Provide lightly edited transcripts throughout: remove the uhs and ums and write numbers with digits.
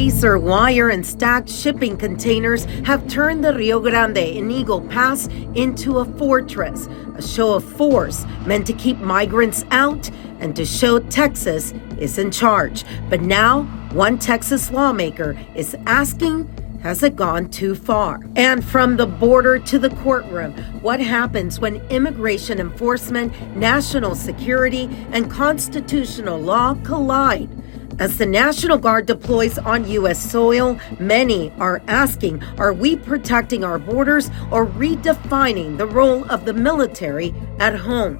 Razor wire and stacked shipping containers have turned the Rio Grande in Eagle Pass into a fortress, a show of force meant to keep migrants out and to show Texas is in charge. But now, one Texas lawmaker is asking, has it gone too far? And from the border to the courtroom, what happens when immigration enforcement, national security, and constitutional law collide? As the National Guard deploys on U.S. soil, many are asking, are we protecting our borders or redefining the role of the military at home?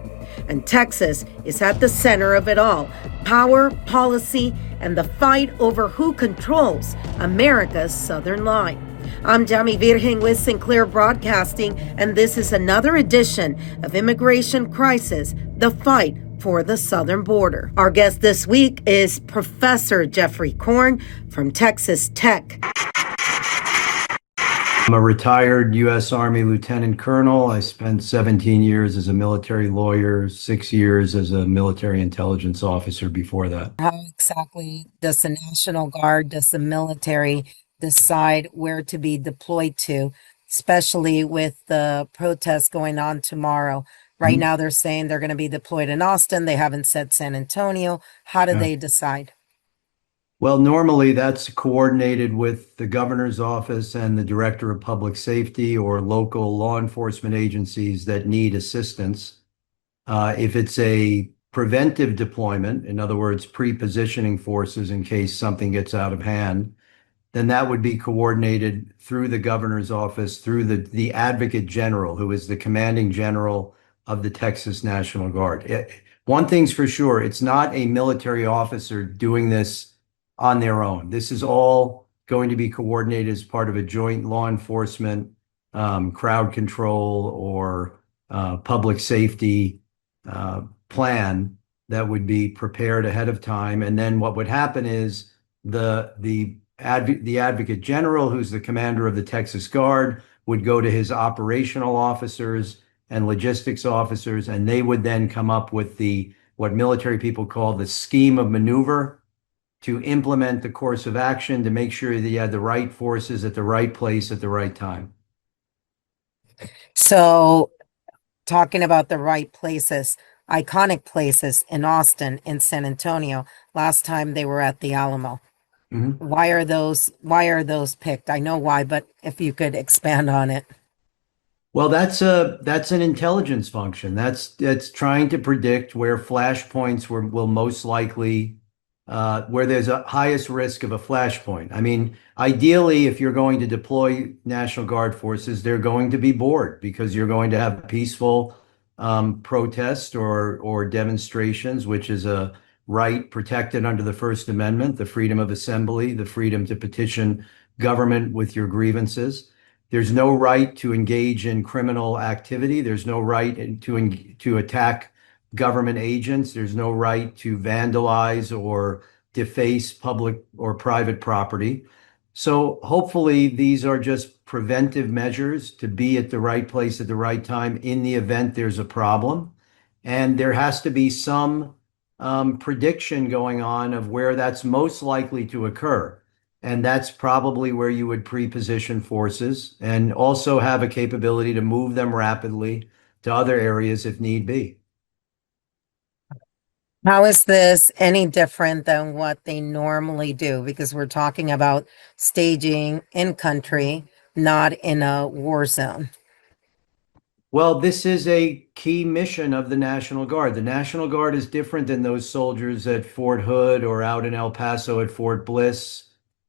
And Texas is at the center of it all: power, policy, and the fight over who controls America's southern line. I'm Yami Virgin with Sinclair Broadcasting, and this is another edition of Immigration Crisis, the fight for the southern border. Our guest this week is Professor Jeffrey Korn from Texas Tech. I'm a retired U.S. Army Lieutenant Colonel. I spent 17 years as a military lawyer, 6 years as a military intelligence officer before that. How exactly does the National Guard, does the military decide where to be deployed to, especially with the protests going on tomorrow? Right now, they're saying they're going to be deployed in Austin. They haven't said San Antonio. How do they decide? Well, normally that's coordinated with the governor's office and the director of public safety or local law enforcement agencies that need assistance. If it's a preventive deployment, in other words, pre-positioning forces in case something gets out of hand, then that would be coordinated through the governor's office, through the advocate general, who is the commanding general of the Texas National Guard. One thing's for sure, it's not a military officer doing this on their own. This is all going to be coordinated as part of a joint law enforcement, crowd control, or public safety plan that would be prepared ahead of time. And then what would happen is the advocate general, who's the commander of the Texas Guard, would go to his operational officers and logistics officers, and they would then come up with what military people call the scheme of maneuver to implement the course of action to make sure that you had the right forces at the right place at the right time. So, talking about the right places, iconic places in Austin, in San Antonio, last time they were at the Alamo. Why are those picked? I know why, but if you could expand on it. Well, that's an intelligence function. That's trying to predict where flashpoints will most likely, where there's a highest risk of a flashpoint. I mean, ideally, if you're going to deploy National Guard forces, they're going to be bored because you're going to have peaceful protest or demonstrations, which is a right protected under the First Amendment, the freedom of assembly, the freedom to petition government with your grievances. There's no right to engage in criminal activity. There's no right to attack government agents. There's no right to vandalize or deface public or private property. So hopefully these are just preventive measures to be at the right place at the right time in the event there's a problem. And there has to be some prediction going on of where that's most likely to occur. And that's probably where you would pre-position forces and also have a capability to move them rapidly to other areas if need be. How is this any different than what they normally do? Because we're talking about staging in country, not in a war zone. Well, this is a key mission of the National Guard. The National Guard is different than those soldiers at Fort Hood or out in El Paso at Fort Bliss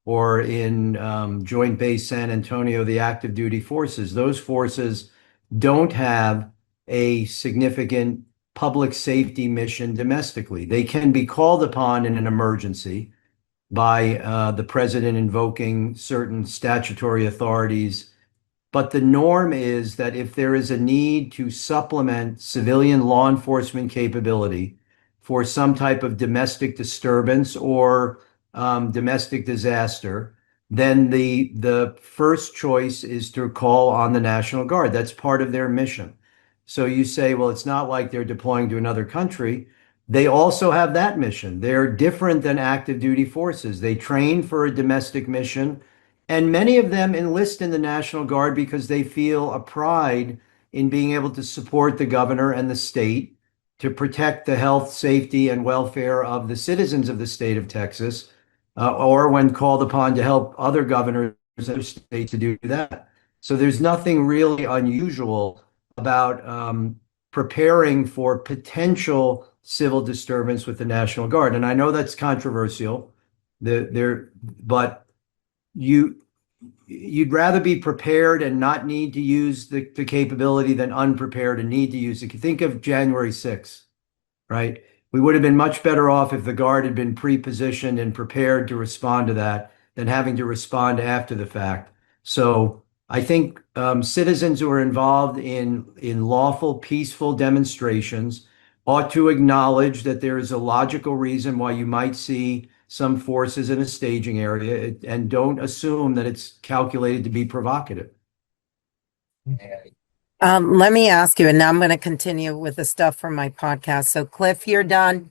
or in Joint Base San Antonio, the active duty forces. Those forces don't have a significant public safety mission domestically. They can be called upon in an emergency by the president invoking certain statutory authorities. But the norm is that if there is a need to supplement civilian law enforcement capability for some type of domestic disturbance or domestic disaster, then the first choice is to call on the National Guard. That's part of their mission. So you say, well, it's not like they're deploying to another country. they also have that mission. They're different than active duty forces. They train for a domestic mission, and many of them enlist in the National Guard because they feel a pride in being able to support the governor and the state to protect the health, safety, and welfare of the citizens of the state of Texas, or when called upon to help other governors of other states to do that. So there's nothing really unusual about preparing for potential civil disturbance with the National Guard. And I know that's controversial. But you you'd rather be prepared and not need to use the capability than unprepared and need to use it. Think of January 6th, right? We would have been much better off if the Guard had been pre-positioned and prepared to respond to that than having to respond after the fact. So I think citizens who are involved in lawful, peaceful demonstrations ought to acknowledge that there is a logical reason why you might see some forces in a staging area, and don't assume that it's calculated to be provocative. Let me ask you, and now I'm going to continue with the stuff from my podcast. So, Cliff, you're done.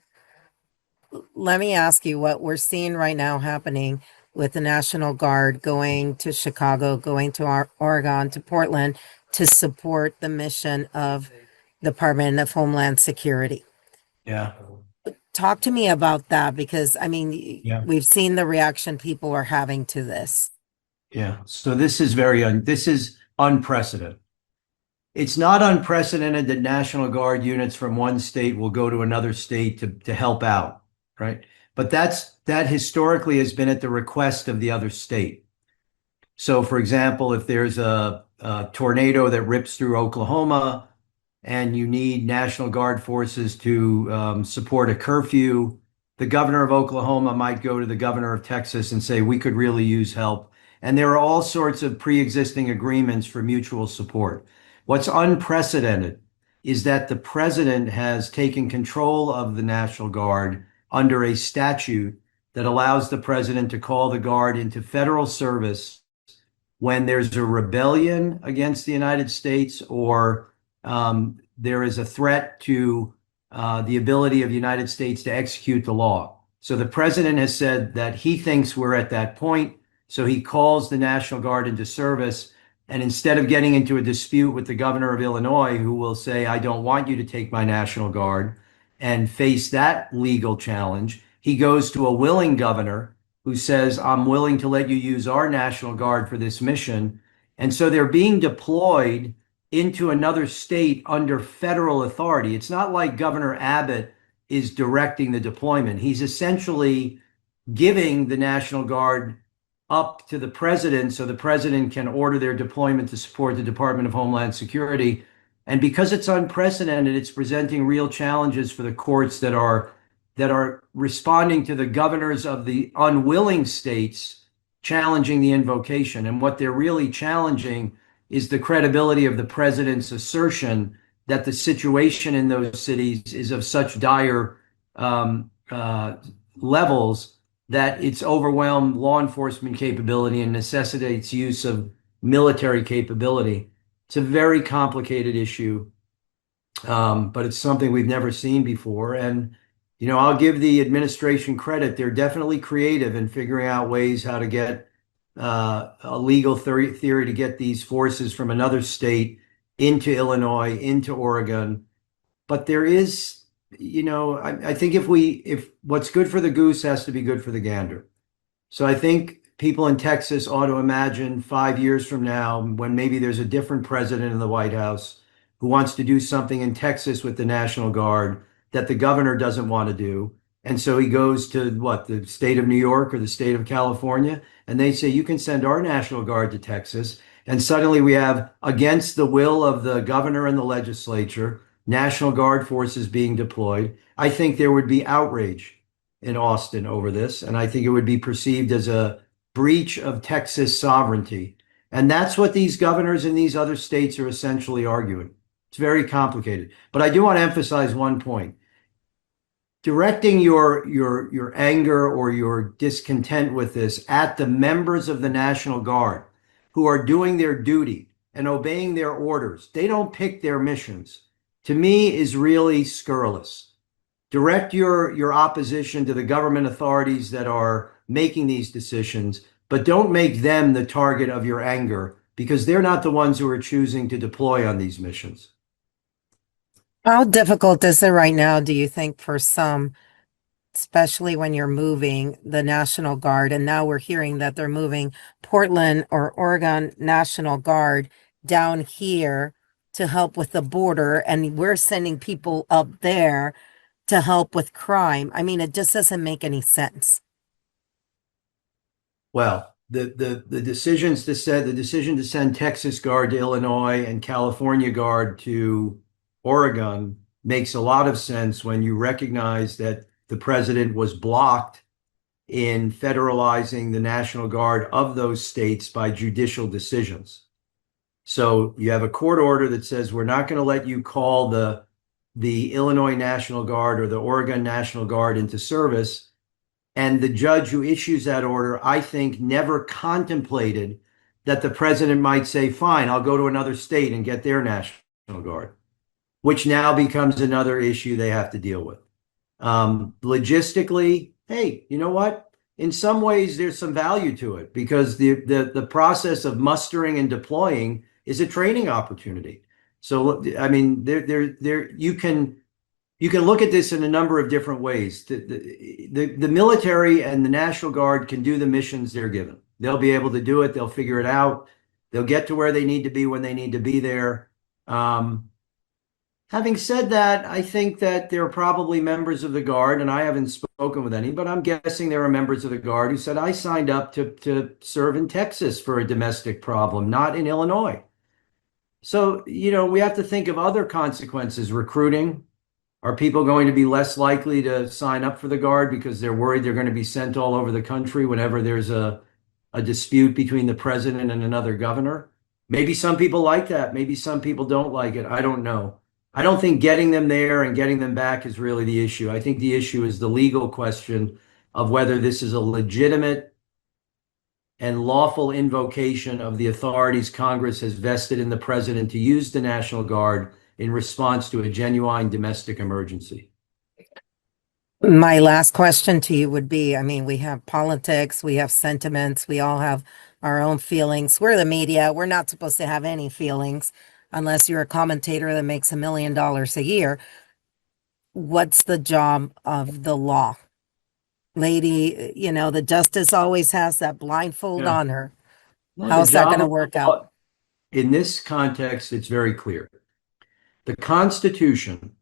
Let me ask you what we're seeing right now happening with the National Guard going to Chicago, going to Oregon, to Portland to support the mission of the Department of Homeland Security. Yeah. Talk to me about that, because I mean, Yeah. we've seen the reaction people are having to this. Yeah. So this is this is unprecedented. It's not unprecedented that National Guard units from one state will go to another state to help out, right? But that historically has been at the request of the other state. So, for example, if there's a tornado that rips through Oklahoma and you need National Guard forces to support a curfew, the governor of Oklahoma might go to the governor of Texas and say, we could really use help. And there are all sorts of pre-existing agreements for mutual support. What's unprecedented is that the president has taken control of the National Guard under a statute that allows the president to call the Guard into federal service when there's a rebellion against the United States, or there is a threat to the ability of the United States to execute the law. So the president has said that he thinks we're at that point. So he calls the National Guard into service. And instead of getting into a dispute with the governor of Illinois, who will say, I don't want you to take my National Guard, and face that legal challenge, he goes to a willing governor who says, I'm willing to let you use our National Guard for this mission. And so they're being deployed into another state under federal authority. It's not like Governor Abbott is directing the deployment. He's essentially giving the National Guard up to the president so the president can order their deployment to support the Department of Homeland Security. And because it's unprecedented, it's presenting real challenges for the courts that are responding to the governors of the unwilling states challenging the invocation. And what they're really challenging is the credibility of the president's assertion that the situation in those cities is of such dire levels that it's overwhelmed law enforcement capability and necessitates use of military capability. It's a very complicated issue, but it's something we've never seen before. And, you know, I'll give the administration credit. They're definitely creative in figuring out ways how to get a legal theory to get these forces from another state into Illinois, into Oregon. But there is, you know, I think if what's good for the goose has to be good for the gander. So I think people in Texas ought to imagine 5 years from now, when maybe there's a different president in the White House who wants to do something in Texas with the National Guard that the governor doesn't want to do. And so he goes to the state of New York or the state of California, and they say, you can send our National Guard to Texas. And suddenly we have, against the will of the governor and the legislature, National Guard forces being deployed. I think there would be outrage in Austin over this, and I think it would be perceived as a breach of Texas sovereignty. And that's what these governors in these other states are essentially arguing. It's very complicated. But I do want to emphasize one point. Directing your anger or your discontent with this at the members of the National Guard who are doing their duty and obeying their orders, they don't pick their missions, to me is really scurrilous. direct your opposition to the government authorities that are making these decisions, but don't make them the target of your anger because they're not the ones who are choosing to deploy on these missions. How difficult is it right now, do you think, for some, especially when you're moving the National Guard? And now we're hearing that they're moving Portland or Oregon National Guard down here to help with the border, and we're sending people up there to help with crime. I mean, it just doesn't make any sense. Well, the decisions to send the decision to send Texas Guard to Illinois and California Guard to Oregon makes a lot of sense when you recognize that the president was blocked in federalizing the National Guard of those states by judicial decisions. So you have a court order that says we're not going to let you call the Illinois National Guard or the Oregon National Guard into service. And the judge who issues that order, I think, never contemplated that the president might say, fine, I'll go to another state and get their National Guard, which now becomes another issue they have to deal with. Logistically, hey, you know what? In some ways, there's some value to it because the process of mustering and deploying is a training opportunity. So, I mean, you can look at this in a number of different ways. The military and the National Guard can do the missions they're given. They'll be able to do it. They'll figure it out. They'll get to where they need to be when they need to be there. Having said that, I think that there are probably members of the Guard, and I haven't spoken with any, but I'm guessing there are members of the Guard who said, I signed up to serve in Texas for a domestic problem, not in Illinois. So, we have to think of other consequences. Recruiting. Are people going to be less likely to sign up for the Guard because they're worried they're going to be sent all over the country whenever there's a dispute between the president and another governor? Maybe some people like that. Maybe some people don't like it. I don't know. I don't think getting them there and getting them back is really the issue. I think the issue is the legal question of whether this is a legitimate and lawful invocation of the authorities Congress has vested in the president to use the National Guard in response to a genuine domestic emergency. My last question to you would be, I mean, we have politics, we have sentiments, we all have our own feelings. We're the media. We're not supposed to have any feelings unless you're a commentator that makes $1 million a year. What's the job of the law? Lady, the justice always has that blindfold on her. Well, how's that going to work out? In this context, it's very clear. The Constitution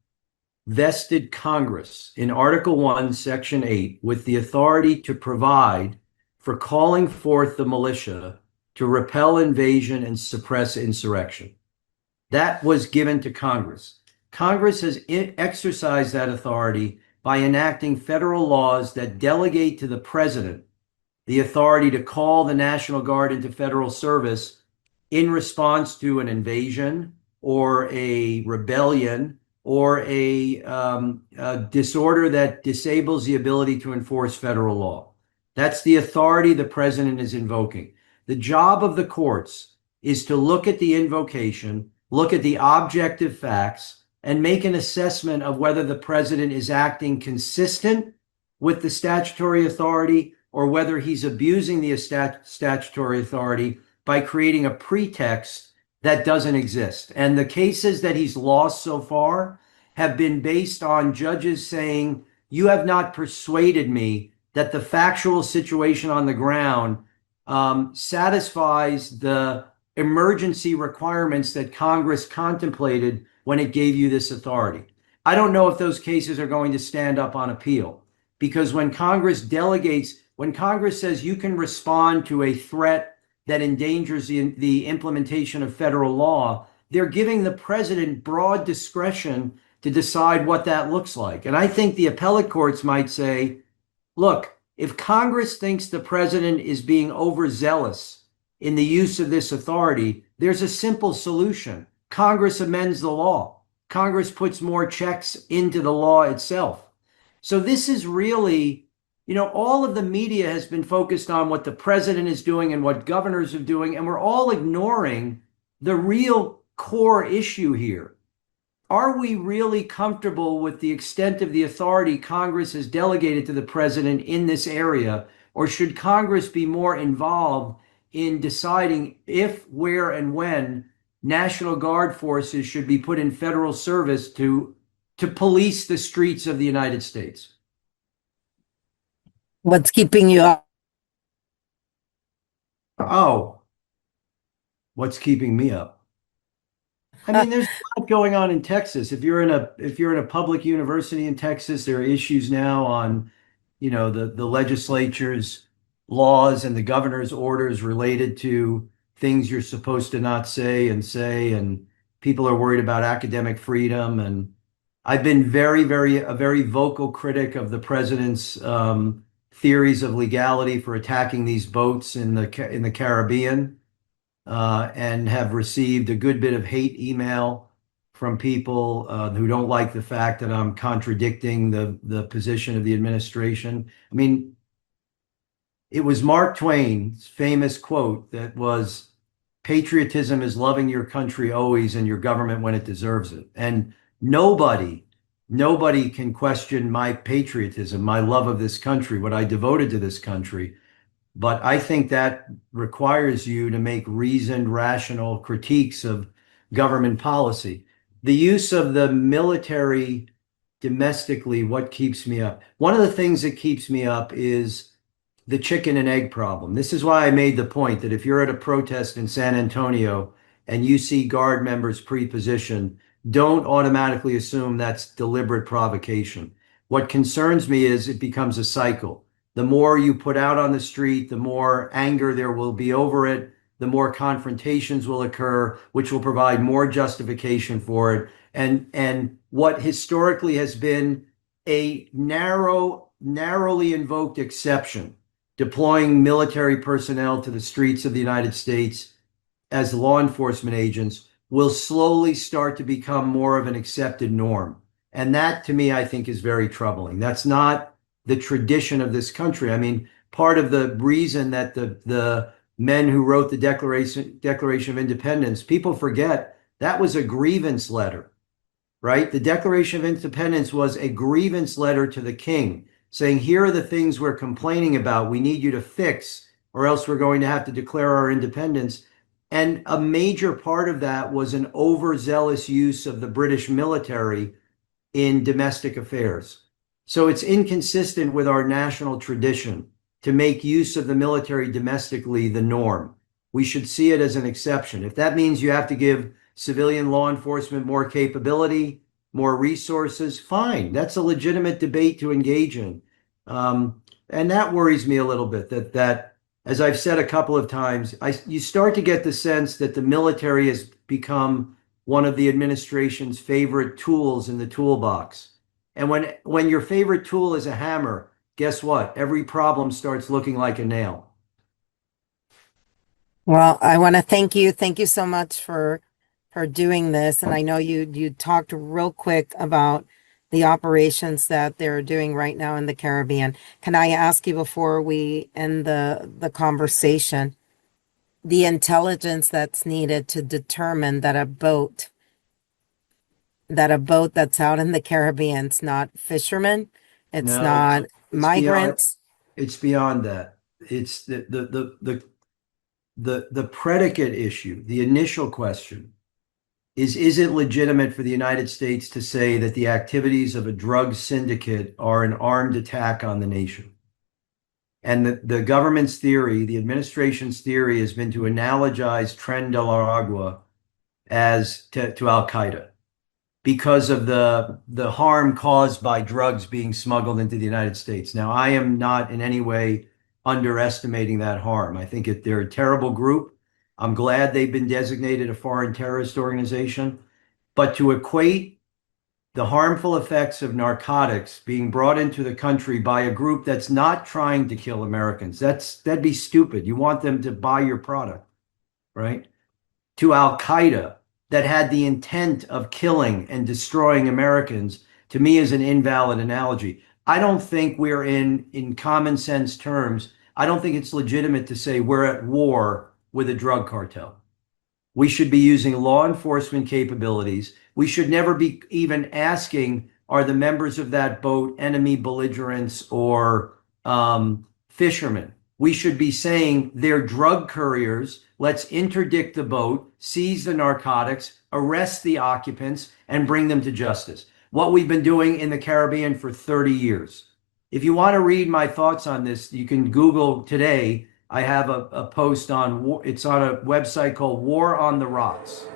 vested Congress in Article 1, Section 8 with the authority to provide for calling forth the militia to repel invasion and suppress insurrection. That was given to Congress. Congress has exercised that authority by enacting federal laws that delegate to the president the authority to call the National Guard into federal service in response to an invasion or a rebellion or a disorder that disables the ability to enforce federal law. That's the authority the president is invoking. The job of the courts is to look at the invocation, look at the objective facts, and make an assessment of whether the president is acting consistent with the statutory authority or whether he's abusing the statutory authority by creating a pretext that doesn't exist. And the cases that he's lost so far have been based on judges saying, you have not persuaded me that the factual situation on the ground satisfies the emergency requirements that Congress contemplated when it gave you this authority. I don't know if those cases are going to stand up on appeal, because when Congress delegates, when Congress says you can respond to a threat that endangers the implementation of federal law, they're giving the president broad discretion to decide what that looks like. And I think the appellate courts might say, look, if Congress thinks the president is being overzealous in the use of this authority, there's a simple solution. Congress amends the law. Congress puts more checks into the law itself. So this is really, all of the media has been focused on what the president is doing and what governors are doing, and we're all ignoring the real core issue here. are we really comfortable with the extent of the authority Congress has delegated to the president in this area? Or should Congress be more involved in deciding if, where, and when National Guard forces should be put in federal service to police the streets of the United States? What's keeping you up? Oh, what's keeping me up? I mean, there's a lot going on in Texas. If you're in a public university in Texas, there are issues now on, the legislature's laws and the governor's orders related to things you're supposed to not say, and people are worried about academic freedom. And I've been a very vocal critic of the president's theories of legality for attacking these boats in the Caribbean, and have received a good bit of hate email from people who don't like the fact that I'm contradicting the position of the administration. I mean, it was Mark Twain's famous quote that was, patriotism is loving your country always and your government when it deserves it. And nobody can question my patriotism, my love of this country, what I devoted to this country. But I think that requires you to make reasoned, rational critiques of government policy. The use of the military domestically, what keeps me up? One of the things that keeps me up is the chicken and egg problem. This is why I made the point that if you're at a protest in San Antonio and you see Guard members pre-positioned, don't automatically assume that's deliberate provocation. What concerns me is it becomes a cycle. The more you put out on the street, the more anger there will be over it, the more confrontations will occur, which will provide more justification for it. And what historically has been a narrowly invoked exception, deploying military personnel to the streets of the United States as law enforcement agents, will slowly start to become more of an accepted norm. And that, to me, I think is very troubling. That's not the tradition of this country. I mean, part of the reason that the men who wrote the Declaration of Independence, people forget that was a grievance letter, right? The Declaration of Independence was a grievance letter to the king saying, here are the things we're complaining about. We need you to fix, or else we're going to have to declare our independence. And a major part of that was an overzealous use of the British military in domestic affairs. So it's inconsistent with our national tradition to make use of the military domestically the norm. We should see it as an exception. If that means you have to give civilian law enforcement more capability, more resources, fine. That's a legitimate debate to engage in. And that worries me a little bit, that as I've said a couple of times, you start to get the sense that the military has become one of the administration's favorite tools in the toolbox. And when your favorite tool is a hammer, guess what? Every problem starts looking like a nail. Well, I want to thank you. Thank you so much for doing this. And I know you talked real quick about the operations that they're doing right now in the Caribbean. Can I ask you before we end the conversation, the intelligence that's needed to determine that a boat that's out in the Caribbean, it's not fishermen, it's No, not it's beyond migrants. it's beyond that. It's the predicate issue, the initial question is it legitimate for the United States to say that the activities of a drug syndicate are an armed attack on the nation? And the government's theory, the administration's theory, has been to analogize Tren de Aragua as to Al Qaeda because of the harm caused by drugs being smuggled into the United States. Now, I am not in any way underestimating that harm. I think they're a terrible group. I'm glad they've been designated a foreign terrorist organization. But to equate the harmful effects of narcotics being brought into the country by a group that's not trying to kill Americans, that'd be stupid. You want them to buy your product, right? To Al Qaeda, that had the intent of killing and destroying Americans, to me is an invalid analogy. I don't think we're in common sense terms, I don't think it's legitimate to say we're at war with a drug cartel. We should be using law enforcement capabilities. We should never be even asking, are the members of that boat enemy belligerents or fishermen? We should be saying they're drug couriers. Let's interdict the boat, seize the narcotics, arrest the occupants, and bring them to justice. What we've been doing in the Caribbean for 30 years. If you want to read my thoughts on this, you can Google today. I have a post on, it's on a website called War on the Rocks.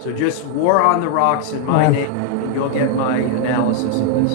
So just War on the Rocks in my name, and you'll get my analysis of this.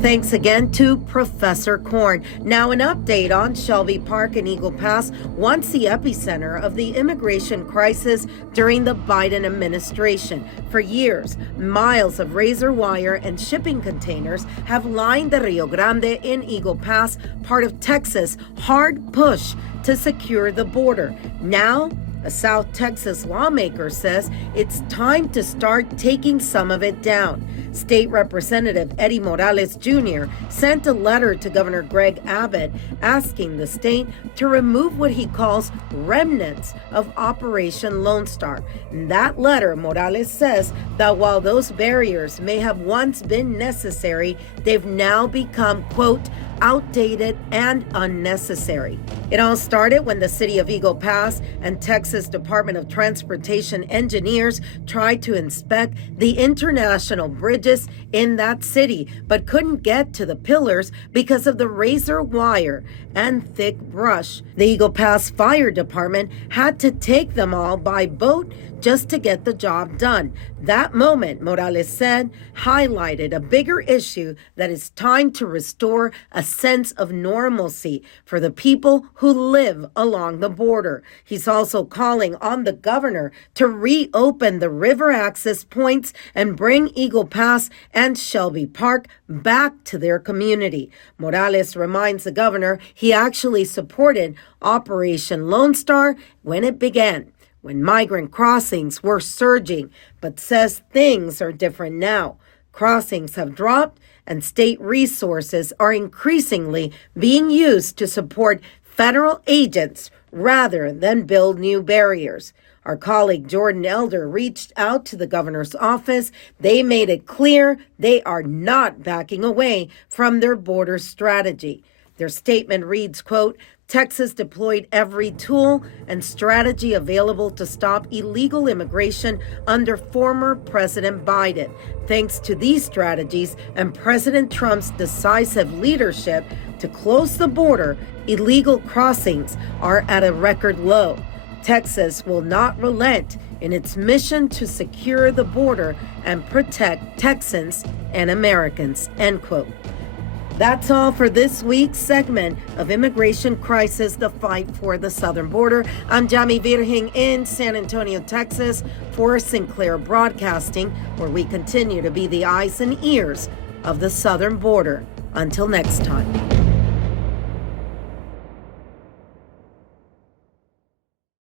Thanks again to Professor Korn. Now an update on Shelby Park in Eagle Pass, once the epicenter of the immigration crisis during the Biden administration. For years, miles of razor wire and shipping containers have lined the Rio Grande in Eagle Pass, part of Texas' hard push to secure the border. Now, a South Texas lawmaker says it's time to start taking some of it down. State Representative Eddie Morales Jr. sent a letter to Governor Greg Abbott asking the state to remove what he calls remnants of Operation Lone Star. In that letter, Morales says that while those barriers may have once been necessary, they've now become, quote, outdated and unnecessary. It all started when the city of Eagle Pass and Texas Department of Transportation engineers tried to inspect the international bridges in that city, but couldn't get to the pillars because of the razor wire and thick brush. The Eagle Pass Fire Department had to take them all by boat just to get the job done. That moment, Morales said, highlighted a bigger issue that it's time to restore a sense of normalcy for the people who live along the border. He's also calling on the governor to reopen the river access points and bring Eagle Pass and Shelby Park back to their community. Morales reminds the governor he actually supported Operation Lone Star when it began, when migrant crossings were surging, but says things are different now. Crossings have dropped and state resources are increasingly being used to support federal agents rather than build new barriers. Our colleague Jordan Elder reached out to the governor's office. They made it clear they are not backing away from their border strategy. Their statement reads, quote, Texas deployed every tool and strategy available to stop illegal immigration under former President Biden. Thanks to these strategies and President Trump's decisive leadership to close the border, illegal crossings are at a record low. Texas will not relent in its mission to secure the border and protect Texans and Americans, end quote. That's all for this week's segment of Immigration Crisis, the Fight for the Southern Border. I'm Yami Virgin in San Antonio, Texas, for Sinclair Broadcasting, where we continue to be the eyes and ears of the southern border. Until next time.